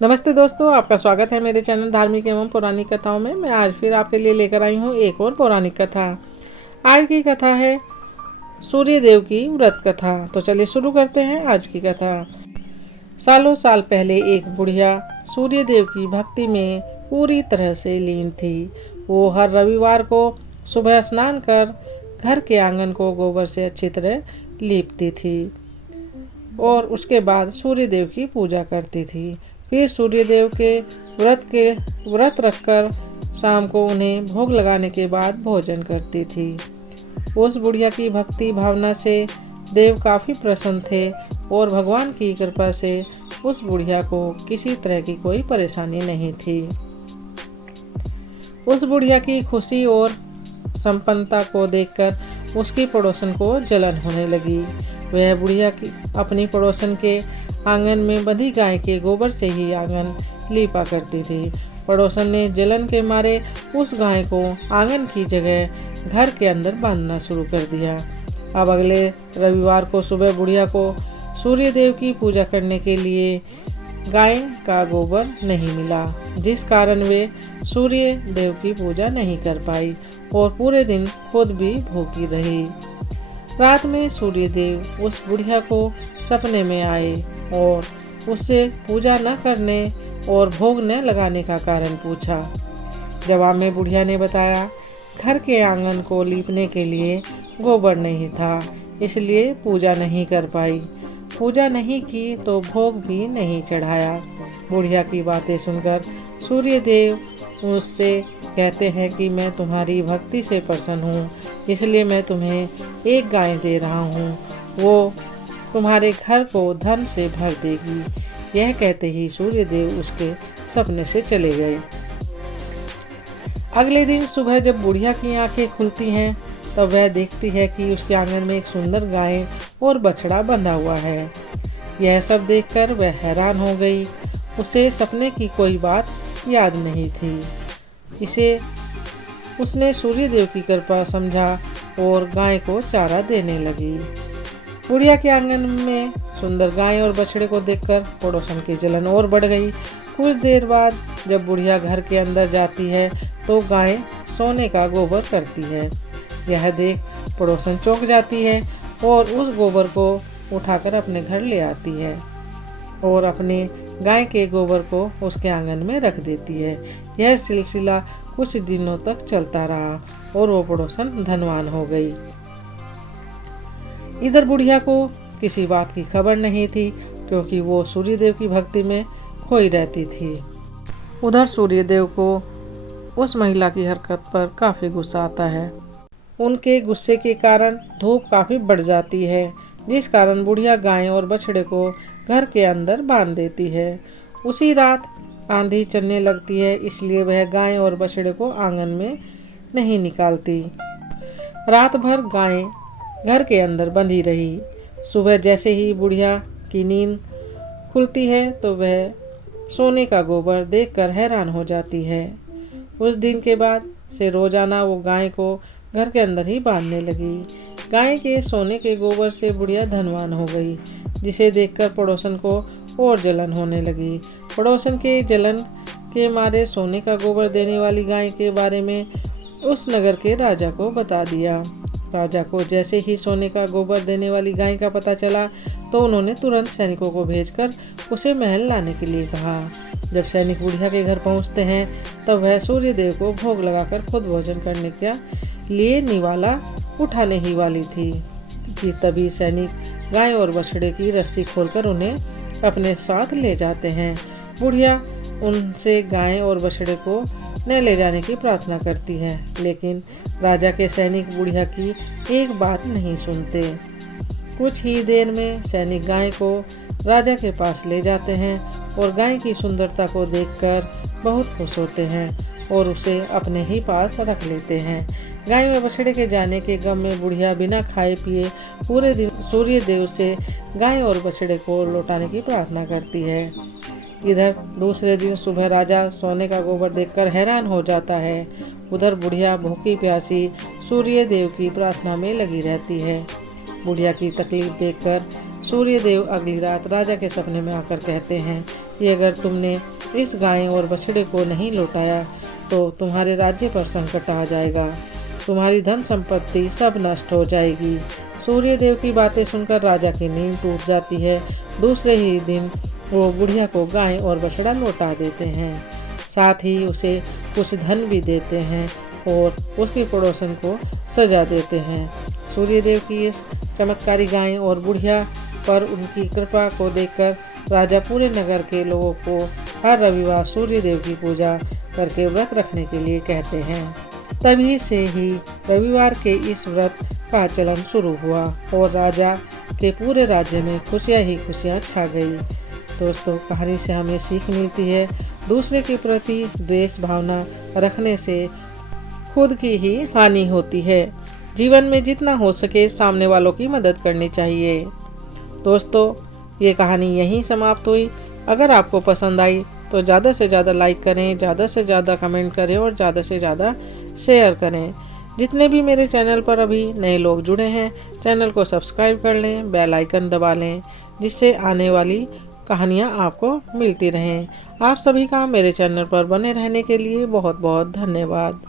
नमस्ते दोस्तों, आपका स्वागत है मेरे चैनल धार्मिक एवं पौराणिक कथाओं में। मैं आज फिर आपके लिए लेकर आई हूँ एक और पौराणिक कथा। आज की कथा है सूर्य देव की व्रत कथा। तो चलिए शुरू करते हैं आज की कथा। सालों साल पहले एक बुढ़िया सूर्य देव की भक्ति में पूरी तरह से लीन थी। वो हर रविवार को सुबह स्नान कर घर के आंगन को गोबर से अच्छी तरह लीपती थी और उसके बाद सूर्य देव की पूजा करती थी। फिर सूर्य देव के व्रत रखकर शाम को उन्हें भोग लगाने के बाद भोजन करती थी। उस बुढ़िया की भक्ति भावना से देव काफ़ी प्रसन्न थे और भगवान की कृपा से उस बुढ़िया को किसी तरह की कोई परेशानी नहीं थी। उस बुढ़िया की खुशी और संपन्नता को देखकर उसकी पड़ोसन को जलन होने लगी। वह बुढ़िया की अपनी पड़ोसन के आंगन में बंधी गाय के गोबर से ही आंगन लीपा करती थी। पड़ोसन ने जलन के मारे उस गाय को आंगन की जगह घर के अंदर बांधना शुरू कर दिया। अब अगले रविवार को सुबह बुढ़िया को सूर्य देव की पूजा करने के लिए गाय का गोबर नहीं मिला, जिस कारण वे सूर्य देव की पूजा नहीं कर पाई और पूरे दिन खुद भी भूखी रही। रात में सूर्य देव उस बुढ़िया को सपने में आए और उससे पूजा न करने और भोग न लगाने का कारण पूछा। जवाब में बुढ़िया ने बताया, घर के आंगन को लीपने के लिए गोबर नहीं था, इसलिए पूजा नहीं कर पाई। पूजा नहीं की तो भोग भी नहीं चढ़ाया। बुढ़िया की बातें सुनकर सूर्य देव उससे कहते हैं कि मैं तुम्हारी भक्ति से प्रसन्न हूँ, इसलिए मैं तुम्हें एक गाय दे रहा हूँ। वो तुम्हारे घर को धन से भर देगी। यह कहते ही सूर्य देव उसके सपने से चले गए। अगले दिन सुबह जब बुढ़िया की आंखें खुलती हैं तब वह देखती है कि उसके आंगन में एक सुंदर गाय और बछड़ा बंधा हुआ है। यह सब देखकर वह हैरान हो गई। उसे सपने की कोई बात याद नहीं थी। उसने सूर्य देव की कृपा समझा और गाय को चारा देने लगी। बुढ़िया के आंगन में सुंदर गाय और बछड़े को देखकर पड़ोसन की जलन और बढ़ गई। कुछ देर बाद जब बुढ़िया घर के अंदर जाती है तो गाय सोने का गोबर करती है। यह देख पड़ोसन चौंक जाती है और उस गोबर को उठाकर अपने घर ले आती है और अपने गाय के गोबर को उसके आंगन में रख देती है। यह सिलसिला कुछ दिनों तक चलता रहा और वो पड़ोसन धनवान हो गई। इधर बुढ़िया को किसी बात की खबर नहीं थी, क्योंकि वो सूर्यदेव की भक्ति में खोई रहती थी। उधर सूर्यदेव को उस महिला की हरकत पर काफ़ी गुस्सा आता है। उनके गुस्से के कारण धूप काफ़ी बढ़ जाती है, जिस कारण बुढ़िया गाय और बछड़े को घर के अंदर बांध देती है। उसी रात आंधी चलने लगती है, इसलिए वह गाय और बछड़े को आंगन में नहीं निकालती। रात भर गाय घर के अंदर बंधी रही। सुबह जैसे ही बुढ़िया की नींद खुलती है तो वह सोने का गोबर देखकर हैरान हो जाती है। उस दिन के बाद से रोजाना वो गाय को घर के अंदर ही बांधने लगी। गाय के सोने के गोबर से बुढ़िया धनवान हो गई, जिसे देखकर पड़ोसन को और जलन होने लगी। पड़ोसन के जलन के मारे सोने का गोबर देने वाली गाय के बारे में उस नगर के राजा को बता दिया। राजा को जैसे ही सोने का गोबर देने वाली गाय का पता चला तो उन्होंने तुरंत सैनिकों को भेजकर उसे महल लाने के लिए कहा। जब सैनिक बुढ़िया के घर पहुंचते हैं तब वह सूर्य देव को भोग लगाकर खुद भोजन करने के लिए निवाला उठाने ही वाली थी कि तभी सैनिक गाय और बछड़े की रस्सी खोलकर उन्हें अपने साथ ले जाते हैं। बुढ़िया उनसे गाय और बछड़े को न ले जाने की प्रार्थना करती है, लेकिन राजा के सैनिक बुढ़िया की एक बात नहीं सुनते। कुछ ही देर में सैनिक गाय को राजा के पास ले जाते हैं और गाय की सुंदरता को देखकर बहुत खुश होते हैं और उसे अपने ही पास रख लेते हैं। गाय और बछड़े के जाने के गम में बुढ़िया बिना खाए पिए पूरे दिन सूर्य देव से गाय और बछड़े को लौटाने की प्रार्थना करती है। इधर दूसरे दिन सुबह राजा सोने का गोबर देखकर हैरान हो जाता है। उधर बुढ़िया भूखी प्यासी सूर्य देव की प्रार्थना में लगी रहती है। बुढ़िया की तकलीफ देखकर सूर्य देव अगली रात राजा के सपने में आकर कहते हैं कि अगर तुमने इस गाय और बछड़े को नहीं लौटाया तो तुम्हारे राज्य पर संकट आ जाएगा, तुम्हारी धन संपत्ति सब नष्ट हो जाएगी। सूर्यदेव की बातें सुनकर राजा की नींद टूट जाती है। दूसरे ही दिन वो बुढ़िया को गाय और बछड़ा लौटा देते हैं, साथ ही उसे कुछ धन भी देते हैं और उसके पड़ोसन को सजा देते हैं। सूर्यदेव की इस चमत्कारी गाय और बुढ़िया पर उनकी कृपा को देखकर राजा पूरे नगर के लोगों को हर रविवार सूर्यदेव की पूजा करके व्रत रखने के लिए कहते हैं। तभी से ही रविवार के इस व्रत का चलन शुरू हुआ और राजा के पूरे राज्य में खुशियां ही खुशियां छा गई। दोस्तों, कहानी से हमें सीख मिलती है, दूसरे के प्रति द्वेष भावना रखने से खुद की ही हानि होती है। जीवन में जितना हो सके सामने वालों की मदद करनी चाहिए। दोस्तों, ये कहानी यहीं समाप्त हुई। अगर आपको पसंद आई तो ज़्यादा से ज़्यादा लाइक करें, ज़्यादा से ज़्यादा कमेंट करें और ज़्यादा से ज़्यादा शेयर करें। जितने भी मेरे चैनल पर अभी नए लोग जुड़े हैं, चैनल को सब्सक्राइब कर लें, बेल आइकन दबा लें, जिससे आने वाली कहानियाँ आपको मिलती रहें। आप सभी का मेरे चैनल पर बने रहने के लिए बहुत बहुत धन्यवाद।